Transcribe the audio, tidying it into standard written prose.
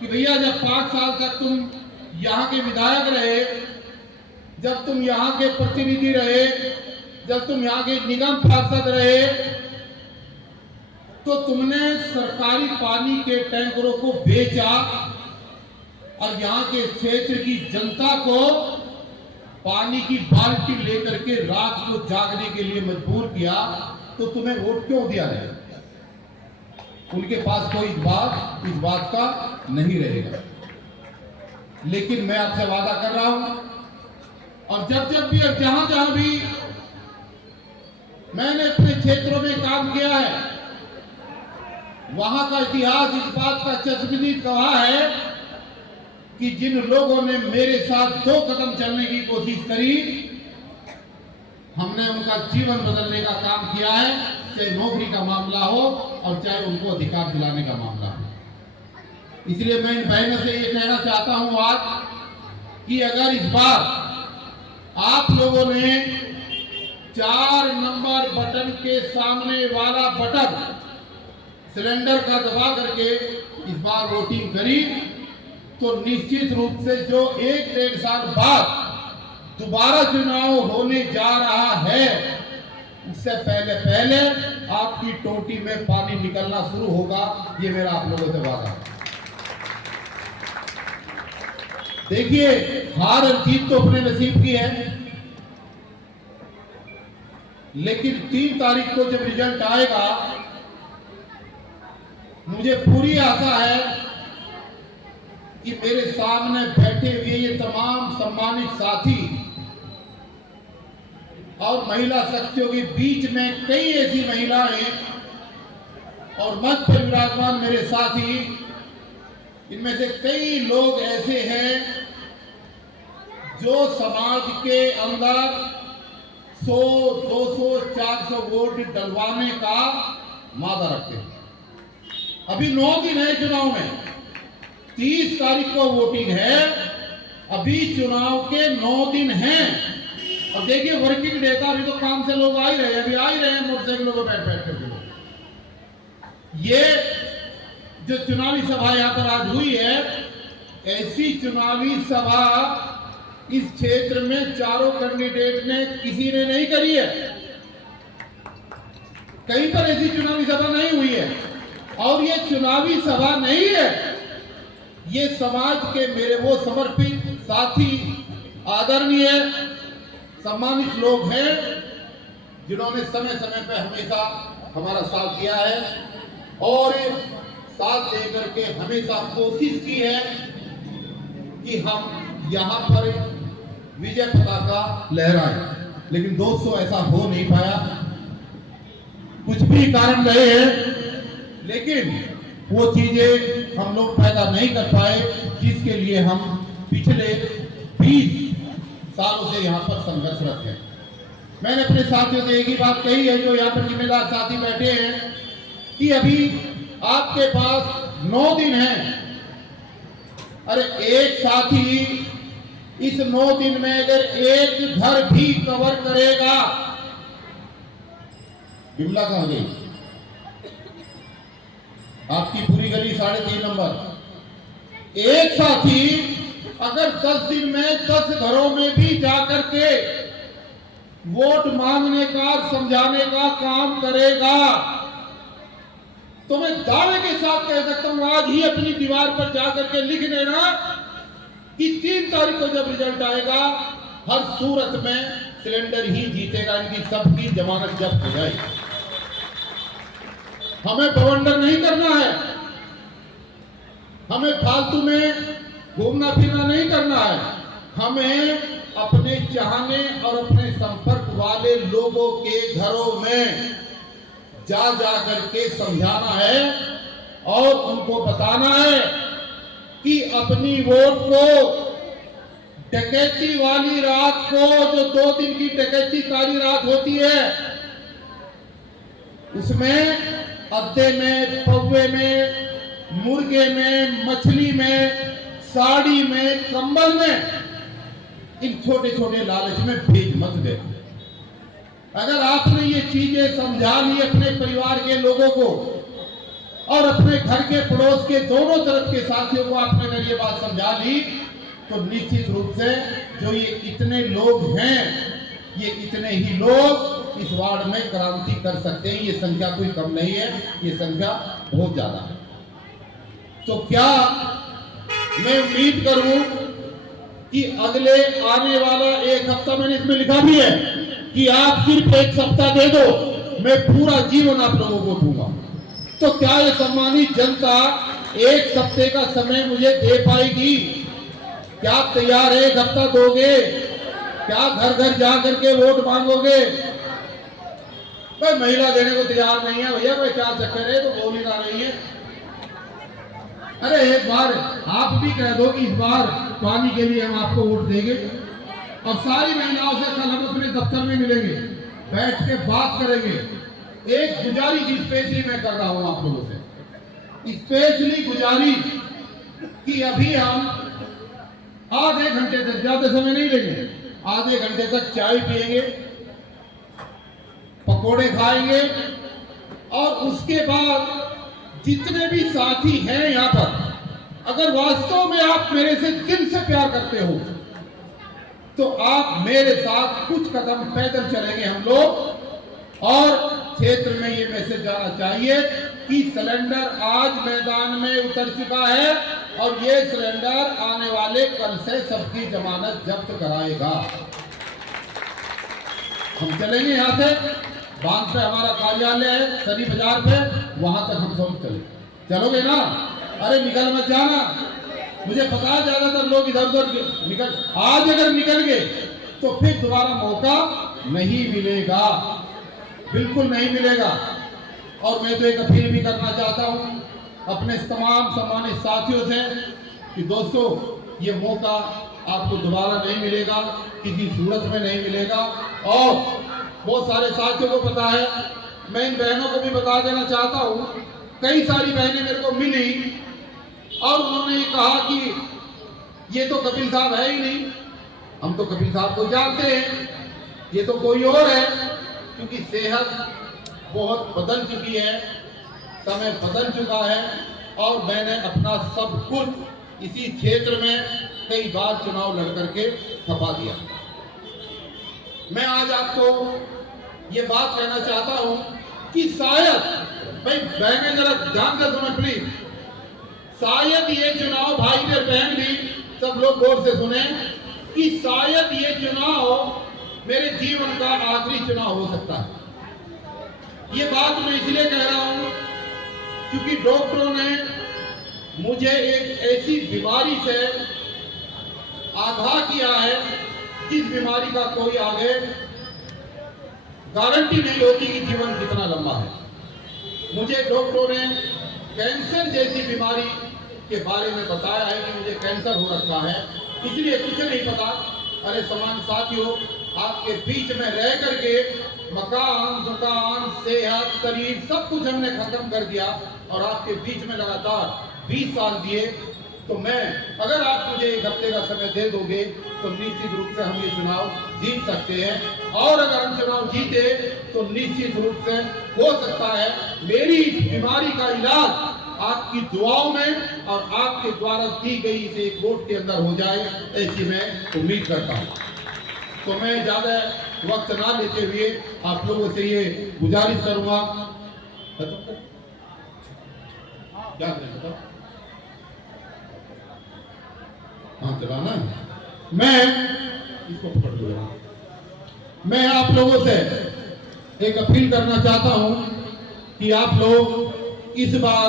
कि भैया जब 5 साल तक तुम यहाँ के विधायक रहे, जब तुम यहाँ के प्रतिनिधि रहे, जब तुम यहाँ के निगम पार्षद रहे, तो तुमने सरकारी पानी के टैंकरों को बेचा और यहाँ के क्षेत्र की जनता को पानी की बाल्टी लेकर के रात को जागने के लिए मजबूर किया। तो तुम्हें वोट क्यों दिया है? उनके पास कोई इस बात का नहीं रहेगा। लेकिन मैं आपसे वादा कर रहा हूं, और जब भी और जहां भी मैंने अपने क्षेत्रों में काम किया है, वहां का इतिहास इस बात का चश्मदीद गवाह है कि जिन लोगों ने मेरे साथ 2 कदम चलने की कोशिश करी, हमने उनका जीवन बदलने का काम किया है, चाहे नौकरी का मामला हो और चाहे उनको अधिकार दिलाने का मामला हो। इसलिए मैं इन बहनों से ये कहना चाहता हूं आज कि अगर इस बार आप लोगों ने 4 नंबर बटन के सामने वाला बटन सिलेंडर का दबा करके इस बार वोटिंग करी, तो निश्चित रूप से जो 1-1.5 साल बाद दोबारा चुनाव होने जा रहा है, उससे पहले आपकी टोटी में पानी निकलना शुरू होगा। ये मेरा आप लोगों से वादा है। देखिए, हार और जीत तो अपने नसीब की है, लेकिन 3 तारीख को जब रिजल्ट आएगा, मुझे पूरी आशा है कि मेरे सामने बैठे हुए ये तमाम सम्मानित साथी और महिला शक्तियों के बीच में कई ऐसी महिलाएं और मंच पर विराजमान मेरे साथी, इनमें से कई लोग ऐसे हैं जो समाज के अंदर 100, 200, 400 वोट डलवाने का वादा रखते हैं। अभी 9 दिन है चुनाव में, 30 तारीख को वोटिंग है, अभी चुनाव के 9 दिन हैं। और देखिए, वर्किंग डे का अभी तो काम से लोग आ ही रहे हैं, अभी आ ही रहे हैं मोटरसाइकिलों पर बैठ कर के। ये जो चुनावी सभा यहां पर आज हुई है, ऐसी चुनावी सभा इस क्षेत्र में चारों कैंडिडेट ने किसी ने नहीं करी है। कहीं पर ऐसी चुनावी सभा नहीं हुई है। और ये चुनावी सभा नहीं है, ये समाज के मेरे वो समर्पित साथी, आदरणीय सम्मानित लोग हैं जिन्होंने समय समय पर हमेशा हमारा साथ दिया है और साथ देकर के हमेशा कोशिश की है कि हम यहां पर विजय पताका लहराएं। लेकिन दोस्तों, ऐसा हो नहीं पाया, कुछ भी कारण रहे हैं, लेकिन वो चीजें हम लोग पैदा नहीं कर पाए जिसके लिए हम पिछले 20 सालों से यहाँ पर संघर्षरत हैं। मैंने अपने साथियों से एक ही बात कही है, जो यहाँ पर जिम्मेदार साथी बैठे हैं, कि अभी आपके पास 9 दिन हैं। अरे एक साथी इस 9 दिन में अगर एक घर भी कवर करेगा, बिमला कहां गई? आपकी पूरी गली 3.5 नंबर। एक साथी अगर 10 दिन में 10 घरों में भी जाकर के वोट मांगने का, समझाने का काम करेगा, तो मैं दावे के साथ कह सकता हूं, आज ही अपनी दीवार पर जाकर के लिख देना कि 3 तारीख को जब रिजल्ट आएगा, हर सूरत में सिलेंडर ही जीतेगा, इनकी सबकी जमानत जब्त हो जाएगी। हमें बवंडर नहीं करना है, हमें फालतू में घूमना फिरना नहीं करना है, हमें अपने चाहने और अपने संपर्क वाले लोगों के घरों में जा करके समझाना है और उनको बताना है कि अपनी वोट को डकैती वाली रात को, जो 2 दिन की डकैती काली रात होती है, उसमें अद्दे में, पौवे में, मुर्गे में, मछली में, साड़ी में, कंबल में, इन छोटे छोटे लालच में भेज मत दे। अगर आपने ये चीजें समझा ली अपने परिवार के लोगों को और अपने घर के पड़ोस के उसके दोनों तरफ के साथियों को आपने अगर ये बात समझा ली तो निश्चित रूप से जो ये इतने लोग हैं, ये इतने ही लोग इस वार्ड में क्रांति कर सकते हैं। ये संख्या कोई कम नहीं है, ये संख्या बहुत ज्यादा है। तो क्या मैं उम्मीद करूं कि अगले आने वाला एक हफ्ता, मैंने इसमें लिखा भी है कि आप सिर्फ एक सप्ताह दे दो, मैं पूरा जीवन आप लोगों को दूंगा। तो क्या ये सम्मानित जनता एक हफ्ते का समय मुझे दे पाएगी? क्या आप तैयार है? एक हफ्ता दोगे? क्या घर घर जा करके वोट मांगोगे? भाई महिला देने को तैयार नहीं है भैया, भाई क्या चक्कर है, तो बोल ही ना रही है। अरे एक बार आप भी कह दो कि इस बार पानी के लिए हम आपको वोट देंगे। और सारी महिलाओं से कल हम अपने दफ्तर में मिलेंगे, बैठ के बात करेंगे। एक गुजारिश स्पेशली मैं कर रहा हूं आप लोगों से, स्पेशली गुजारिश कि अभी हम आधे घंटे तक, ज्यादा समय नहीं लेंगे, आधे घंटे तक चाय पिएंगे, पकोड़े खाएंगे और उसके बाद जितने भी साथी हैं यहाँ पर, अगर वास्तव में आप मेरे से दिल से प्यार करते हो तो आप मेरे साथ कुछ कदम पैदल चलेंगे हम लोग। और क्षेत्र में ये मैसेज जाना चाहिए कि सिलेंडर आज मैदान में उतर चुका है और ये सिलेंडर आने वाले कल से सबकी जमानत जब्त कराएगा। हम चलेंगे यहाँ से, बांध पे हमारा कार्यालय है, सनी बाजार पे, वहां तक हम सब चलोगे ना? अरे निकल मत जाना, मुझे पता है ज्यादातर लोग इधर उधर निकल, आज अगर निकल गए तो फिर दोबारा मौका नहीं मिलेगा, बिल्कुल नहीं मिलेगा। और मैं तो एक अपील भी करना चाहता हूं अपने तमाम सम्मानित साथियों से कि दोस्तों ये मौका आपको दोबारा नहीं मिलेगा, किसी सूरत में नहीं मिलेगा। और बहुत सारे साथियों को पता है, मैं इन बहनों को भी बता देना चाहता हूं, कई सारी बहनें मेरे को मिली और उन्होंने ये कहा कि ये तो कपिल साहब है ही नहीं, हम तो कपिल साहब को जानते हैं, ये तो कोई और है। क्योंकि सेहत बहुत बदल चुकी है, समय बदल चुका है और मैंने अपना सब कुछ इसी क्षेत्र में कई बार चुनाव लड़ करके खपा दिया। मैं आज आपको ये बात कहना चाहता हूं कि शायद, भाई बहनें जरा ध्यान से सुनो प्लीज, शायद ये चुनाव, भाई और बहन भी सब लोग गौर से सुने, कि शायद ये चुनाव मेरे जीवन का आखिरी चुनाव हो सकता है। ये बात मैं इसलिए कह रहा हूं क्योंकि डॉक्टरों ने मुझे एक ऐसी बीमारी से आगाह किया है जिस बीमारी का कोई आगे गारंटी नहीं होती कि जीवन कितना लंबा है। मुझे डॉक्टरों ने कैंसर जैसी बीमारी के बारे में बताया है कि मुझे कैंसर हो रखा है, इसलिए कुछ नहीं पता। अरे समान साथियों, आपके बीच में रह करके मकान, दुकान, सेहत, शरीर सब कुछ हमने खत्म कर दिया और आपके बीच में लगातार 20 साल दिए। तो मैं, अगर आप मुझे एक हफ्ते का समय दे दोगे तो निश्चित रूप से हम ये चुनाव जीत सकते हैं। और अगर हम चुनाव जीते तो निश्चित रूप से हो सकता है मेरी इस बीमारी का इलाज आपकी दुआओं में और आपके द्वारा दी गई इस एक वोट के अंदर हो जाए, ऐसी मैं उम्मीद करता हूं। तो मैं ज्यादा वक्त ना लेते हुए आप लोगों से ये गुजारिश करूंगा, क्या करें, हाँ चलाना, मैं इसको पकड़ लूंगा। मैं आप लोगों से एक अपील करना चाहता हूं कि आप लोग इस बार